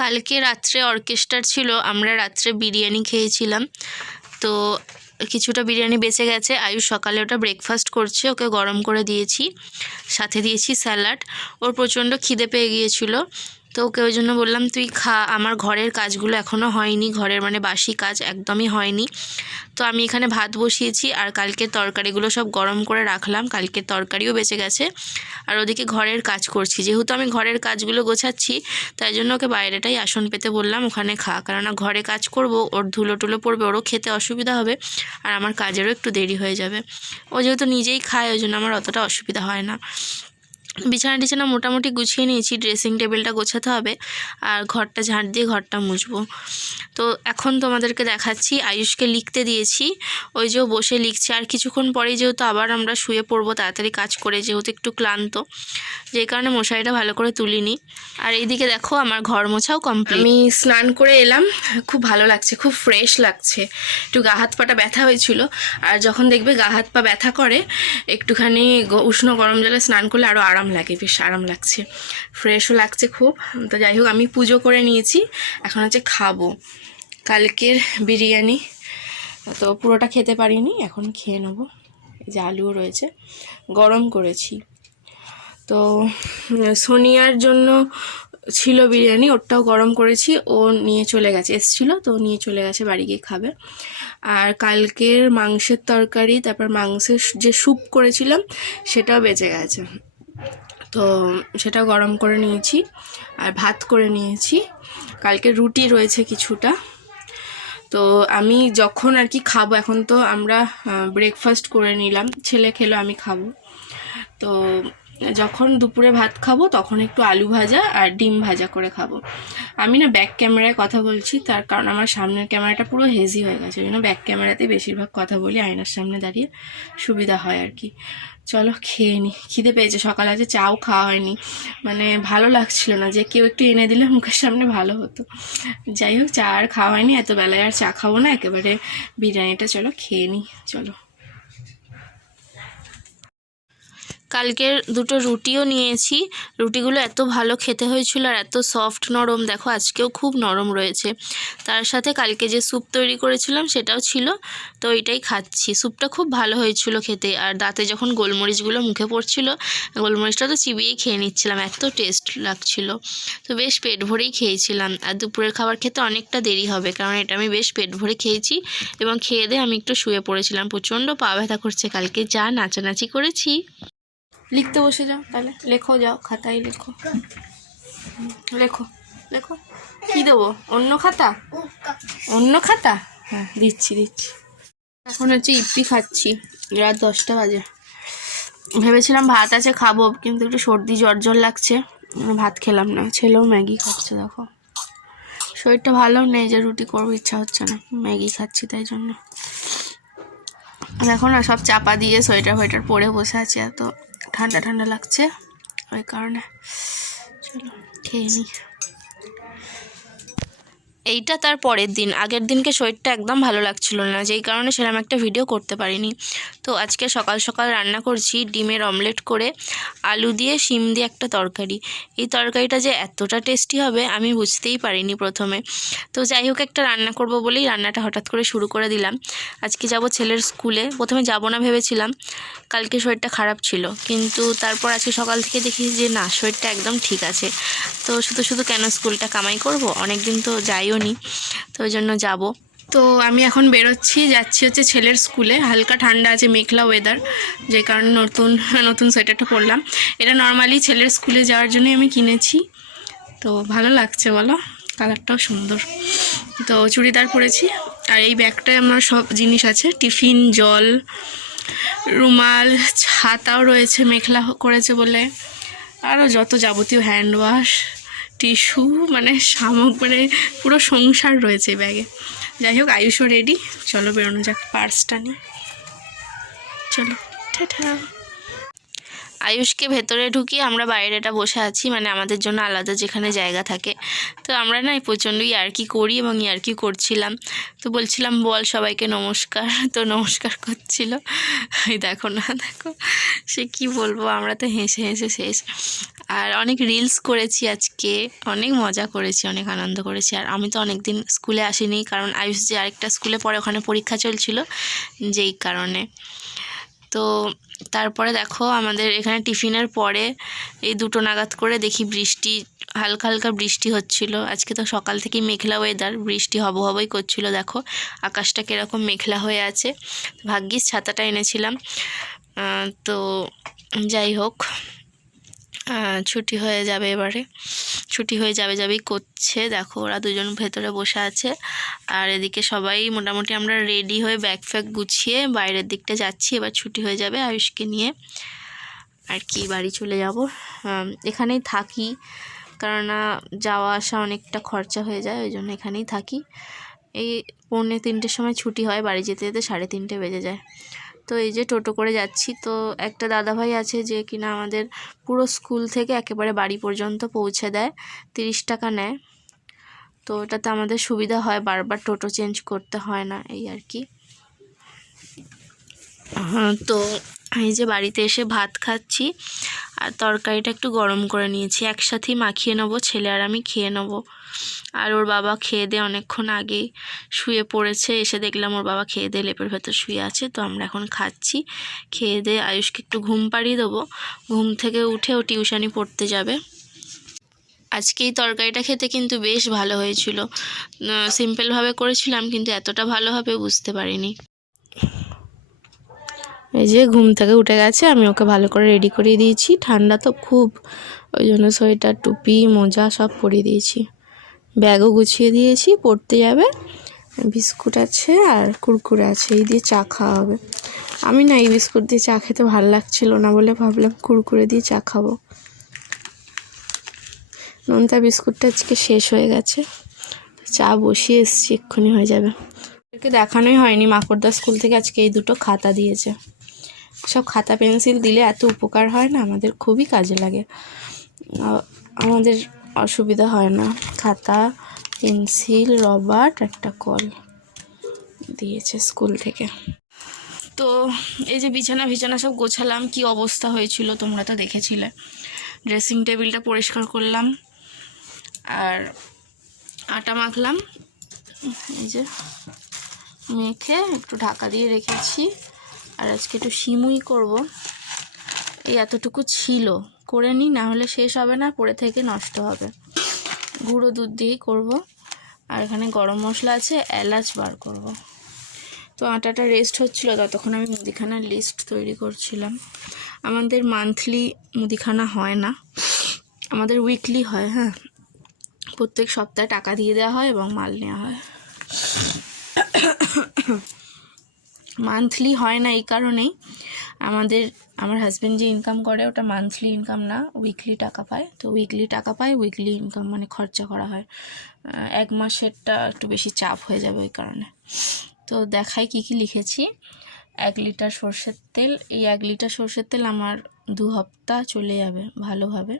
কালকে রাত্রে অর্কেস্ট্রার ছিল, আমরা রাত্রে বিরিয়ানি খেয়েছিলাম। তো কিছুটা বিরিয়ানি বেঁচে গেছে। আয়ুষ সকালে ওটা ব্রেকফাস্ট করছে, ওকে গরম করে দিয়েছি, সাথে দিয়েছি স্যালাড। ওর প্রচণ্ড খিদে পেয়ে গিয়েছিল, তো ওকে ওই জন্য বললাম তুই খা। আমার ঘরের কাজগুলো এখনও হয়নি, ঘরের মানে বাসি কাজ একদমই হয়নি। তো আমি এখানে ভাত বসিয়েছি আর কালকের তরকারিগুলো সব গরম করে রাখলাম, কালকের তরকারিও বেঁচে গেছে। আর ওদিকে ঘরের কাজ করছি, যেহেতু আমি ঘরের কাজগুলো গোছাচ্ছি তাই জন্য ওকে বাইরেটাই আসন পেতে বললাম, ওখানে খা। কেননা ঘরে কাজ করব, ওর ধুলো টুলো পড়বে, ওরও খেতে অসুবিধা হবে আর আমার কাজেরও একটু দেরি হয়ে যাবে। ও যেহেতু নিজেই খায় ওই জন্য আমার অতটা অসুবিধা হয় না। বিছানা টিছানা মোটামুটি গুছিয়ে নিয়েছি, ড্রেসিং টেবিলটা গোছাতে হবে আর ঘরটা ঝাঁট দিয়ে ঘরটা মুছবো। তো এখন তোমাদেরকে দেখাচ্ছি, আয়ুষকে লিখতে দিয়েছি, ওই যে বসে লিখছে। আর কিছুক্ষণ পরেই যেহেতু আবার আমরা শুয়ে পড়বো তাড়াতাড়ি কাজ করে, যেহেতু একটু ক্লান্ত, যেই কারণে মশারিটা ভালো করে তুলিনি। আর এইদিকে দেখো আমার ঘর মোছাও কমপ্লিট। আমি স্নান করে এলাম, খুব ভালো লাগছে, খুব ফ্রেশ লাগছে। একটু গা হাত পাটা ব্যথা হয়েছিল, আর যখন দেখবে গা হাত পা ব্যথা করে একটুখানি উষ্ণ গরম জলে স্নান করলে আরও আরাম লাগে, বেশ আরাম লাগছে, ফ্রেশও লাগছে খুব। তো যাই হোক, আমি পুজো করে নিয়েছি, এখন হচ্ছে খাবো কালকের বিরিয়ানি। তো পুরোটা খেতে পারিনি, এখন খেয়ে নেবো। এই যে আলুও রয়েছে, গরম করেছি। তো সোনিয়ার জন্য ছিল বিরিয়ানি, ওটাও গরম করেছি, ও নিয়ে চলে গেছে, এসেছিলো তো নিয়ে চলে গেছে, বাড়ি গিয়ে খাবে। আর কালকের মাংসের তরকারি, তারপর মাংসের যে স্যুপ করেছিলাম সেটাও বেঁচে গেছে, তো সেটা গরম করে নিয়েছি। আর ভাত করে নিয়েছি, কালকে রুটি রয়েছে কিছুটা। তো আমি যখন আর কি খাবো, এখন তো আমরা ব্রেকফাস্ট করে নিলাম, ছেলে খেলো আমি খাবো। তো যখন দুপুরে ভাত খাবো তখন একটু আলু ভাজা আর ডিম ভাজা করে খাবো। আমি না ব্যাক ক্যামেরায় কথা বলছি, তার কারণ আমার সামনের ক্যামেরাটা পুরো হেজি হয়ে গেছে, ওই জন্য ব্যাক ক্যামেরাতেই বেশিরভাগ কথা বলি, আয়নার সামনে দাঁড়িয়ে সুবিধা হয় আর কি। চলো খেয়ে নি, খিদে পেয়েছে, সকালে আজ চাও খাওয়া হয়নি, মানে ভালো লাগছিল না, যে কেউ একটু এনে দিলে মুখের সামনে ভালো হতো। যাই হোক, চা আর খাওয়া হয়নি, এত বেলায় আর চা খাবো না, একেবারে বিরিয়ানিটা চলো খেয়ে নিই। চলো, কালকের দুটো রুটিও নিয়েছি, রুটিগুলো এত ভালো খেতে হয়েছিল আর এত সফট নরম, দেখো আজকেও খুব নরম রয়েছে। তার সাথে কালকে যে স্যুপ তৈরি করেছিলাম সেটাও ছিল, তো এটাই খাচ্ছি। স্যুপটা খুব ভালো হয়েছিল খেতে, আর দাঁতে যখন গোলমরিচগুলো মুখে পড়ছিল, গোলমরিচটা তো চিবিয়েই খেয়ে নিচ্ছিলাম, এত টেস্ট লাগছিল। তো বেশ পেট ভরেই খেয়েছিলাম। আর দুপুরের খাবার খেতে অনেকটা দেরি হবে, কারণ এটা আমি বেশ পেট ভরে খেয়েছি, এবং খেয়ে দিয়ে আমি একটু শুয়ে পড়েছিলাম, প্রচণ্ড পা ব্যথা করছে, কালকে যা নাচানাচি করেছি। লিখতে বসে যাও তাহলে, লেখো, যাও খাতায় লেখো, লেখো লেখো। কি দেবো, অন্য খাতা? অন্য খাতা, হ্যাঁ দিচ্ছি। এখন হচ্ছে ইপি খাচ্ছি, রাত 10টা বাজে। ভেবেছিলাম ভাত আছে খাবো, কিন্তু একটু সর্দি জ্বর লাগছে, ভাত খেলাম না। ছেলেও ম্যাগি খাচ্ছে, দেখো শরীরটা ভালো নেই, যে রুটি করবো ইচ্ছা হচ্ছে না, ম্যাগি খাচ্ছি তাই জন্য। দেখো না, সব চাপা দিয়ে সোয়েটার ফোয়েটার পরে বসে আছি, এত ঠান্ডা ঠান্ডা লাগছে ওই কারণে। চলো খেয়ে নিই। এইটা তার পরের দিন, আগের দিনকে শরীরটা একদম ভালো লাগছিল না, যেই কারণে সেরকম একটা ভিডিও করতে পারিনি। তো আজকে সকাল সকাল রান্না করছি ডিমের অমলেট করে, আলু দিয়ে শিম দিয়ে একটা তরকারি। এই তরকারিটা যে এতটা টেস্টি হবে আমি বুঝতেই পারিনি প্রথমে। তো যাই হোক, একটা রান্না করব বলেই রান্নাটা হঠাৎ করে শুরু করে দিলাম। আজকে যাব ছেলের স্কুলে, প্রথমে যাব না ভেবেছিলাম, কালকে শরীরটা খারাপ ছিল, কিন্তু তারপর আজকে সকাল থেকে দেখি যে না, শরীরটা একদম ঠিক আছে। তো শুধু কেন স্কুলটা কামাই করব, অনেক দিন তো যাইও নি, তো ওই জন্য যাব। তো আমি এখন বেরোচ্ছি, যাচ্ছি হচ্ছে ছেলের স্কুলে। হালকা ঠান্ডা আছে, মেঘলা ওয়েদার, যে কারণে নতুন সোয়েটারটা পরলাম। এটা নর্মালি ছেলের স্কুলে যাওয়ার জন্যই আমি কিনেছি, তো ভালো লাগছে বলো, কালারটাও সুন্দর। তো চুড়িদার পরেছি, আর এই ব্যাগটায় আমার সব জিনিস আছে, টিফিন, জল, রুমাল, ছাতাও রয়েছে, মেঘলা করেছে বলে, আরও যত যাবতীয় হ্যান্ড ওয়াশ, টিস্যু, মানে মানে পুরো সংসার রয়েছে ব্যাগে। যাই হোক, আয়ুষও রেডি, চলো বেরোনো যাক, পার্সটা নিই, চলো টাটা। আয়ুষকে ভেতরে ঢুকিয়ে আমরা বাইরেটা বসে আছি, মানে আমাদের জন্য আলাদা যেখানে জায়গা থাকে। তো আমরা না প্রচণ্ড ইয়ার্কি করি এবং ইয়ার্কি করছিলাম। তো বলছিলাম বল সবাইকে নমস্কার, তো নমস্কার করছিল। এই দেখো না, দেখো সে কি বলবো, আমরা তো হেসে হেসে শেষ। আর অনেক রিলস করেছি আজকে, অনেক মজা করেছি, অনেক আনন্দ করেছি। আর আমি তো অনেক দিন স্কুলে আসিনি, কারণ আয়ুষ যে আরেকটা স্কুলে পড়ে ওখানে পরীক্ষা চলছিল, যেই কারণে। তো তারপরে দেখো আমাদের এখানে টিফিনের পরে এই 2টো নাগাদ করে দেখি বৃষ্টি, হালকা হালকা বৃষ্টি হচ্ছিল। আজকে তো সকাল থেকেই মেঘলা ওয়েদার, বৃষ্টি হবই করছিল। দেখো আকাশটা কীরকম মেঘলা হয়ে আছে। ভাগ্যিস ছাতাটা এনেছিলাম। তো যাই হোক, ছুটি হয়ে যাবে এবারে, ছুটি হয়ে যাবেই করছে। দেখো ওরা দুজন ভেতরে বসে আছে, আর এদিকে সবাই মোটামুটি আমরা রেডি হয়ে ব্যাগ ফ্যাগ গুছিয়ে বাইরের দিকটা যাচ্ছি। এবার ছুটি হয়ে যাবে আয়ুষকে নিয়ে, আর কি বাড়ি চলে যাব। এখানেই থাকি, কারণ যাওয়া আসা অনেকটা খরচা হয়ে যায়, ওই জন্য এখানেই থাকি। এই 2:45-র সময় ছুটি হয়, বাড়ি যেতে যেতে 3:30 বেজে যায়। তো এই যে টোটো করে যাচ্ছি। তো একটা দাদাভাই আছে যে কিনা আমাদের পুরো স্কুল থেকে একেবারে বাড়ি পর্যন্ত পৌঁছে দেয়, 30 টাকা নেয়। তো এটাতে আমাদের সুবিধা হয়, বারবার টোটো চেঞ্জ করতে হয় না, এই আর কি। তো এই যে বাড়িতে এসে ভাত খাচ্ছি, আর তরকারিটা একটু গরম করে নিয়েছি, একসাথেই মাখিয়ে নেবো, ছেলে আর আমি খেয়ে নেবো। আর ওর বাবা খেয়ে দিয়ে অনেকক্ষণ আগেই শুয়ে পড়েছে, এসে দেখলাম ওর বাবা খেয়ে দিয়ে লেপের ভেতর শুয়ে আছে। তো আমরা এখন খাচ্ছি, খেয়ে দিয়ে আয়ুষকে একটু ঘুম পাড়িয়ে দেবো, ঘুম থেকে উঠে ও টিউশনি পড়তে যাবে। আজকে এই তরকারিটা খেতে কিন্তু বেশ ভালো হয়েছিল, সিম্পলভাবে করেছিলাম, কিন্তু এতটা ভালো হবে বুঝতে পারিনি। এই যে ঘুম থেকে উঠে গেছে, আমি ওকে ভালো করে রেডি করিয়ে দিয়েছি। ঠান্ডা তো খুব, ওই জন্য সোয়েটার, টুপি, মোজা সব পরিয়ে দিয়েছি, ব্যাগও গুছিয়ে দিয়েছি, পড়তে যাবে। বিস্কুট আছে আর কুরকুরে আছে, এই দিয়ে চা খাওয়া হবে। আমি না এই বিস্কুট দিয়ে চা খেতে ভালো লাগছিল না বলে ভাবলাম কুরকুরে দিয়ে চা খাবো। নোনতা বিস্কুটটা আজকে শেষ হয়ে গেছে, চা বসিয়ে এসছি, এক্ষুনি হয়ে যাবে। এদেরকে দেখানোই হয়নি, মাকড়দা স্কুল থেকে আজকে এই 2টো খাতা দিয়েছে। সব খাতা পেন্সিল দিলে এত উপকার হয় না, আমাদের খুবই কাজে লাগে, আমাদের অসুবিধা হয় না। খাতা, পেন্সিল, রবার, একটা কল দিয়েছে স্কুল থেকে। তো এই যে বিছানা সব গোছালাম, কি অবস্থা হয়েছিল তোমরা তো দেখেছিলে। ড্রেসিং টেবিলটা পরিষ্কার করলাম, আর আটা মাখলাম, এই যে মেখে একটু ঢাকা দিয়ে রেখেছি। আর আজকে একটু সিমুই করব, এই এতটুকু ছিল, করে নিই, না হলে শেষ হবে না, পড়ে থেকে নষ্ট হবে। গুঁড়ো দুধ দিয়েই করব। আর এখানে গরম মশলা আছে, এলাচ বার করব। তো আটাটা রেস্ট হচ্ছিল, ততক্ষণ আমি মুদিখানার লিস্ট তৈরি করছিলাম। আমাদের মান্থলি মুদিখানা হয় না, আমাদের উইকলি হয়। হ্যাঁ, প্রত্যেক সপ্তাহে টাকা দিয়ে দেওয়া হয় এবং মাল নেওয়া হয়। মান্থলি হয় না এই কারণেই, আমার হাজব্যান্ড যে ইনকাম করে ওটা মান্থলি ইনকাম না, উইকলি টাকা পায়। তো উইকলি টাকা পায়, উইকলি ইনকাম মানে খরচা করা হয়। 1 মাসেরটা একটু বেশি চাপ হয়ে যাবে ওই কারণে। তো দেখাই কি কি লিখেছি। 1 লিটার সর্ষের তেল, এই 1 লিটার সর্ষের তেল আমার 2 সপ্তাহ চলে যাবে ভালোভাবে।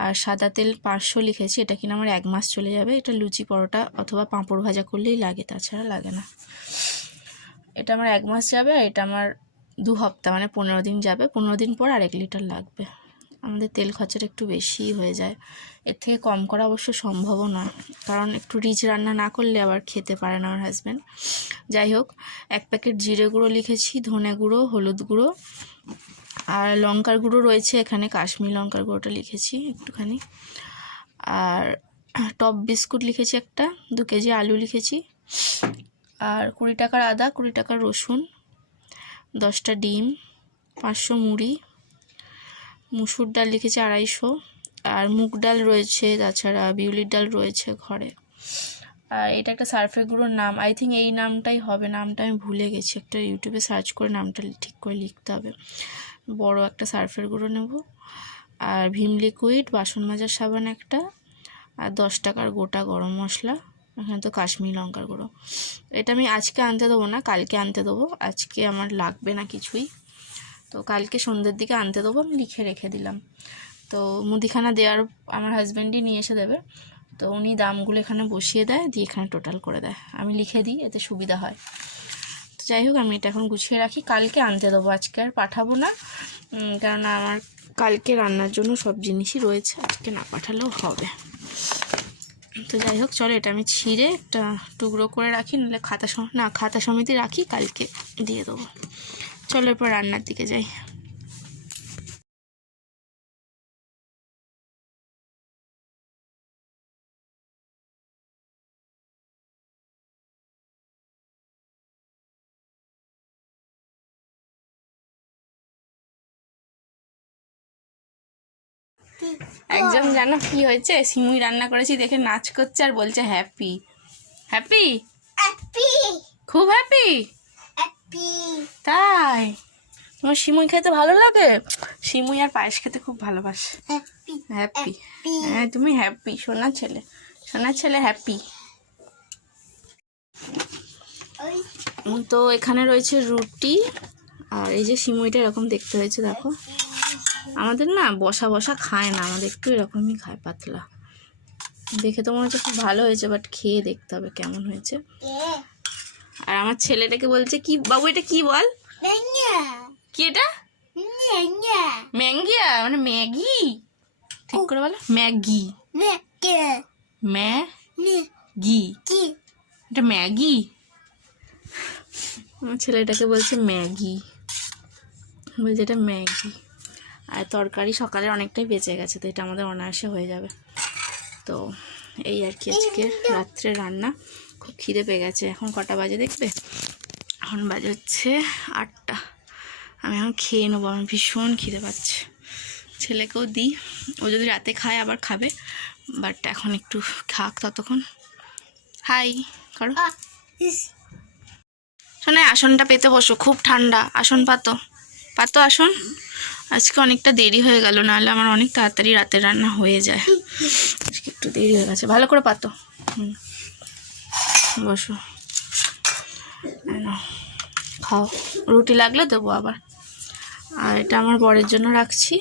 আর সাদা তেল 500 লিখেছি, এটা কিনা আমার 1 মাস চলে যাবে। এটা লুচি, পরোটা অথবা পাঁপড় ভাজা করলেই লাগে, তাছাড়া লাগে না। এটা আমার 1 মাস যাবে, আর এটা আমার 2 সপ্তাহ মানে 15 দিন যাবে। 15 দিন পর আর 1 লিটার লাগবে। আমাদের তেল খরচাটা একটু বেশিই হয়ে যায়, এর থেকে কম করা অবশ্য সম্ভবও নয়, কারণ একটু রিচ রান্না না করলে আবার খেতে পারে না আমার হাজব্যান্ড। যাই হোক, 1 প্যাকেট জিরে গুঁড়ো লিখেছি, ধনে গুঁড়ো, হলুদ গুঁড়ো, আর লঙ্কার গুঁড়ো রয়েছে এখানে, কাশ্মীরি লঙ্কার গুঁড়োটা লিখেছি একটুখানি। আর টপ বিস্কুট লিখেছি একটা, 2 কেজি আলু লিখেছি, আর 20 টাকার আদা, 20 টাকার রসুন, 10টা ডিম, 500 মুড়ি, মুসুর ডাল লিখেছি 250, আর মুগ ডাল রয়েছে, তাছাড়া বিউলির ডাল রয়েছে ঘরে। আর এটা একটা সার্ফের গুঁড়োর নাম, আই থিঙ্ক এই নামটাই হবে, নামটা আমি ভুলে গেছি, একটা ইউটিউবে সার্চ করে নামটা ঠিক করে লিখতে হবে। বড় একটা সার্ফের গুঁড়ো নেব, আর ভীম লিকুইড, বাসন মাজার সাবান একটা, আর 10 টাকার গোটা গরম মশলা, এখানে তো কাশ্মীরি লঙ্কার গুঁড়ো। এটা আমি আজকে আনতে দেবো না, কালকে আনতে দেবো, আজকে আমার লাগবে না কিছুই। তো কালকে সন্ধ্যের দিকে আনতে দেবো, আমি লিখে রেখে দিলাম। তো মুদিখানা দেওয়ার আমার হাজব্যান্ডই নিয়ে এসে দেবে, তো উনি দামগুলো এখানে বসিয়ে দেয়, দিয়ে এখানে টোটাল করে দেয়, আমি লিখে দিই, এতে সুবিধা হয়। তো যাই হোক, আমি এটা এখন গুছিয়ে রাখি, কালকে আনতে দেবো, আজকে আর পাঠাবো না, কারণ আমার কালকে রান্নার জন্য সব জিনিসই রয়েছে, আজকে না পাঠালেও হবে। তো যাই হোক, চলো এটা আমি ছিঁড়ে একটা টুকরো করে রাখি, নাহলে খাতা সমিতি রাখি, কালকে দিয়ে দেবো। চলো এরপর রান্নার দিকে যাই। একজন জানো কি হয়েছে, সিমুই রান্না করেছি দেখে নাচ করছে আর বলছে হ্যাপি হ্যাপি, খুব হ্যাপি। তাই তোমার সিমুই খেতে ভালো লাগে? সিমুই আর পায়েস খেতে খুব ভালোবাসে। হ্যাপি, হ্যাঁ তুমি হ্যাপি, সোনা ছেলে হ্যাপি। তো এখানে রয়েছে রুটি, আর এই যে সিমুইটা এরকম দেখতে হয়েছে, দেখো আমাদের না বসা বসা খায় না, আমাদের একটু এরকমই খায়, পাতলা। দেখে তো মনে হচ্ছে খুব ভালো হয়েছে, বাট খেয়ে দেখতে হবে কেমন হয়েছে। আর আমার ছেলেটাকে বলছে কি বাবু, এটা কি বল, কি এটা? ম্যাঙ্গিয়া মানে ম্যাগি, ঠিক করে বলো, ম্যাগি, ম্যাগি, এটা ম্যাগি। আমার ছেলেটাকে বলছে ম্যাগি, বলছে এটা ম্যাগি। আর তরকারি সকালে অনেকটাই বেঁচে গেছে, তো এটা আমাদের অনায়াসে হয়ে যাবে। তো এই আর কি আজকে রাত্রে রান্না। খুব খিদে পেয়ে গেছে, এখন কটা বাজে দেখবে, এখন বাজে হচ্ছে 8টা। আমি এখন খেয়ে নেবো, আমার ভীষণ খিদে পাচ্ছে। ছেলেকেও দিই, ও যদি রাতে খায় আবার খাবে, বাট এখন একটু খাক ততক্ষণ। হাই করো, শোনে আসনটা পেতে বসো, খুব ঠান্ডা, আসন পাতো আসন। আজকে অনেকটা দেরি হয়ে গেল, নাহলে আমার অনেক তাড়াতাড়ি রাতের রান্না হয়ে যায়, আজকে একটু দেরি হয়ে গেছে। ভালো করে পাতো, বসো, খাও, রুটি লাগলে দেবো আবার। আর এটা আমার বরের জন্য রাখছি,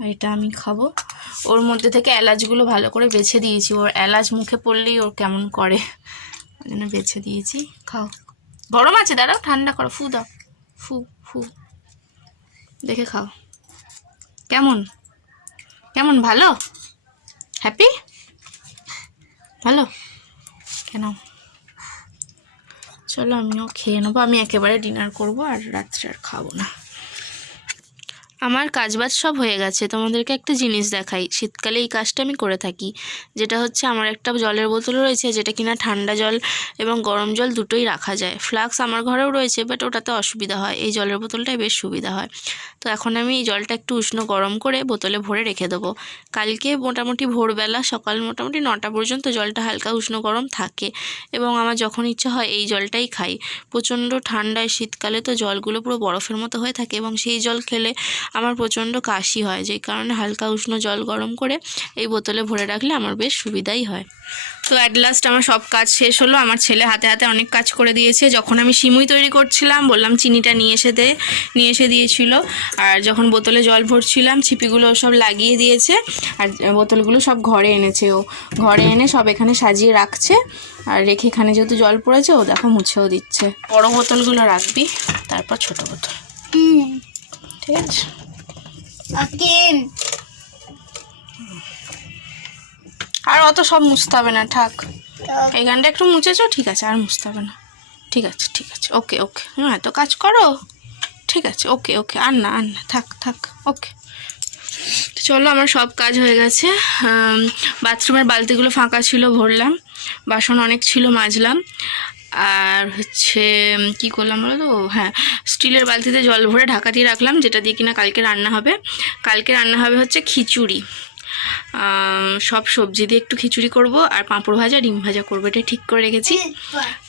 আর এটা আমি খাবো। ওর মধ্যে থেকে এলাচগুলো ভালো করে বেছে দিয়েছি, ওর এলাচ মুখে পড়লেই ওর কেমন করে, ওই জন্য বেছে দিয়েছি। খাও, গরম আছে, দাঁড়াও ঠান্ডা করো, ফু দাও, ফু ফু, দেখে খাও। কেমন ভালো, হ্যাপি, ভালো কেন? চলো আমিও খেয়ে নেবো, আমি একেবারে ডিনার করবো, আর রাত্রে আর খাবো না। আমার কাজবাজ সব হয়ে গেছে। তোমাদেরকে একটা জিনিস দেখাই, শীতকালে এই কাজটা আমি করে থাকি, যেটা হচ্ছে আমার একটা জলের বোতল রয়েছে, যেটা কিনা ঠান্ডা জল এবং গরম জল দুটোই রাখা যায়। ফ্লাক্স আমার ঘরেও রয়েছে, বাট ওটাতে অসুবিধা হয়, এই জলের বোতলটাই বেশ সুবিধা হয়। তো এখন আমি এই জলটা একটু উষ্ণ গরম করে বোতলে ভরে রেখে দেবো। কালকে মোটামুটি ভোরবেলা সকাল মোটামুটি 9টা পর্যন্ত জলটা হালকা উষ্ণ গরম থাকে, এবং আমার যখন ইচ্ছা হয় এই জলটাই খাই। প্রচণ্ড ঠান্ডায় শীতকালে তো জলগুলো পুরো বরফের মতো হয়ে থাকে, এবং সেই জল খেলে আমার প্রচণ্ড কাশি হয়, যেই কারণে হালকা উষ্ণ জল গরম করে এই বোতলে ভরে রাখলে আমার বেশ সুবিধাই হয়। তো অ্যাট লাস্ট আমার সব কাজ শেষ হলো, আমার ছেলে হাতে হাতে অনেক কাজ করে দিয়েছে। যখন আমি সিমুই তৈরি করছিলাম বললাম চিনিটা নিয়ে এসে দিয়েছিল, আর যখন বোতলে জল ভরছিলাম ছিপিগুলো সব লাগিয়ে দিয়েছে, আর বোতলগুলো সব ঘরে এনেছে, ও ঘরে এনে সব এখানে সাজিয়ে রাখছে, আর রেখে এখানে যেহেতু জল পড়েছে ও দেখো মুছেও দিচ্ছে। বড় বোতলগুলো রাখবি, তারপর ছোট বোতল, ঠিক আছে? আর অত সব মুছতে হবে না, থাক, এইখানটা একটু মুছেছো, ঠিক আছে, আর মুছতে হবে না, ঠিক আছে, ওকে, এত কাজ করো, ঠিক আছে, ওকে, আর না থাক, ওকে। চলো আমার সব কাজ হয়ে গেছে। বাথরুমের বালতিগুলো ফাঁকা ছিল, ভরলাম, বাসন অনেক ছিল, মাজলাম, আর হচ্ছে কি করলাম বলো তো, হ্যাঁ, স্টিলের বালতিতে জল ভরে ঢাকা দিয়ে রাখলাম, যেটা দিয়ে কিনা কালকে রান্না হবে হচ্ছে খিচুড়ি, সব সবজি দিয়ে একটু খিচুড়ি করব, আর পাঁপড় ভাজা, ডিম ভাজা করবো, এটা ঠিক করে রেখেছি।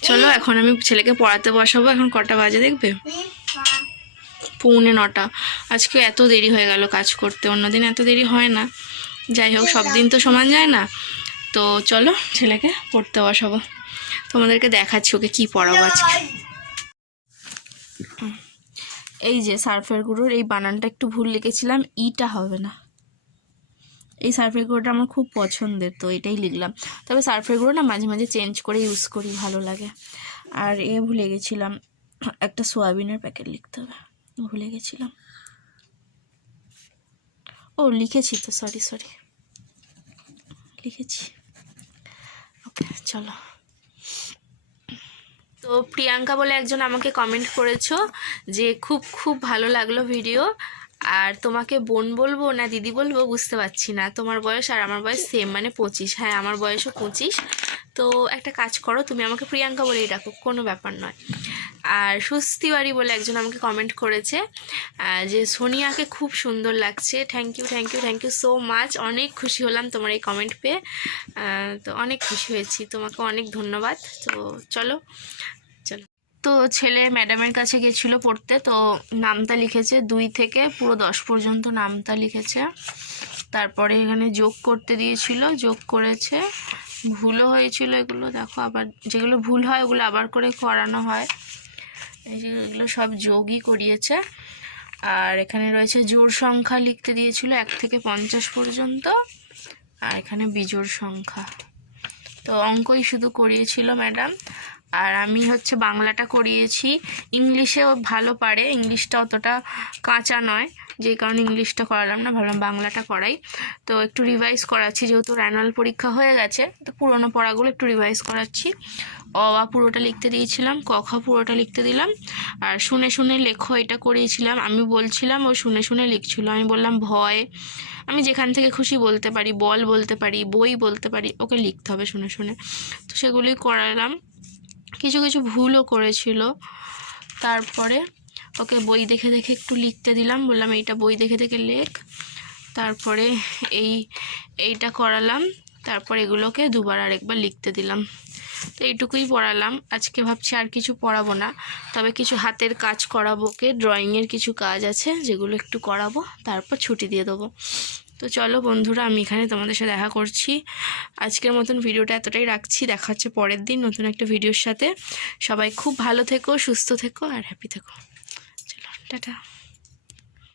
চলো এখন আমি ছেলেকে পড়াতে বসাবো। এখন কটা বাজে দেখবে, 8:45। আজকে এত দেরি হয়ে গেল কাজ করতে, অন্যদিন এত দেরি হয় না, যাই হোক সব দিন তো সমান যায় না। তো চলো ছেলেকে পড়তে বসাবো, তোমাদেরকে দেখাচ্ছি ওকে কি পড়াবো আজকে। এই যে সার্ফের গুঁড়োর এই বানানটা একটু ভুল লিখেছিলাম, ইটা হবে না। এই সার্ফের গুঁড়োটা আমার খুব পছন্দের, তো এটাই লিখলাম। তবে সার্ফের গুঁড়ো না মাঝে মাঝে চেঞ্জ করে ইউজ করি, ভালো লাগে। আর ভুলে গেছিলাম, একটা সোয়াবিনের প্যাকেট লিখতে হবে, ভুলে গেছিলাম। ও লিখেছি তো, সরি লিখেছি। ওকে চলো। তো প্রিয়াঙ্কা বলে একজন আমাকে কমেন্ট করেছো যে খুব খুব ভালো লাগলো ভিডিও, আর তোমাকে বোন বলবো না দিদি বলবো বুঝতে পারছি না, তোমার বয়স আর আমার বয়স সেম, মানে 25। হ্যাঁ আমার বয়সও 25। তো একটা কাজ করো, তুমি আমাকে প্রিয়াঙ্কা বলেই ডাকো, কোনো ব্যাপার নয়। আর সুস্তিবাড়ি বলে একজন আমাকে কমেন্ট করেছে যে সোনিয়াকে খুব সুন্দর লাগছে। Thank you so much. অনেক খুশি হলাম তোমার এই কমেন্ট পেয়ে, তো অনেক খুশি হয়েছি, তোমাকে অনেক ধন্যবাদ। তো চলো। তো ছেলে ম্যাডামের কাছে গেছিলো পড়তে, তো নামতা লিখেছে 2 থেকে পুরো 10 পর্যন্ত নামতা লিখেছে। তারপরে এখানে যোগ করতে দিয়েছিল, যোগ করেছে, ভুলও হয়েছিল এগুলো দেখো, আবার যেগুলো ভুল হয় ওগুলো আবার করে করানো হয়। এই যে এগুলো সব যোগই করিয়েছে। আর এখানে রয়েছে জোড় সংখ্যা লিখতে দিয়েছিল 1 থেকে 50 পর্যন্ত, আর এখানে বিজোড় সংখ্যা। তো অঙ্কই শুধু করিয়েছিল ম্যাডাম, আর আমি হচ্ছে বাংলাটা করিয়েছি। ইংলিশেও ভালো পারে, ইংলিশটা অতটা কাঁচা নয়, যে কারণে ইংলিশটা করালাম না, ভাবলাম বাংলাটা করাই। তো একটু রিভাইজ করাচ্ছি, যেহেতু অ্যানুয়াল পরীক্ষা হয়ে গেছে, তো পুরোনো পড়াগুলো একটু রিভাইজ করাচ্ছি। অ আ পুরোটা লিখতে দিয়েছিলাম, ক খ পুরোটা লিখতে দিলাম, আর শুনে শুনে লেখো এটা করিয়েছিলাম। আমি বলছিলাম, ও শুনে শুনে লিখছিল। আমি বললাম ভয়, আমি যেখান থেকে খুশি বলতে পারি, বল বলতে পারি, বই বলতে পারি, ওকে লিখতে হবে শুনে শুনে। তো সেগুলোই করালাম, কিছু কিছু ভুলও করেছিল। তারপরে ওকে বই দেখে দেখে একটু লিখতে দিলাম, বললাম এইটা বই দেখে দেখে লেখ। তারপরে এইটা করালাম, তারপর এগুলোকে দুবার আরেকবার লিখতে দিলাম। তো এইটুকুই পড়ালাম আজকে, ভাবছি আর কিছু পড়াবো না, তবে কিছু হাতের কাজ করাবো, ওকে ড্রয়িংয়ের কিছু কাজ আছে যেগুলো একটু করাবো, তারপর ছুটি দিয়ে দেবো। তো চলো বন্ধুরা, আমি এখানে তোমাদের সাথে দেখা করছি। আজকের মতন ভিডিওটা এতটাই রাখছি, দেখা হচ্ছে পরের দিন নতুন একটা ভিডিওর সাথে। সবাই খুব ভালো থেকো, সুস্থ থেকো আর হ্যাপি থেকো। চলো টাটা।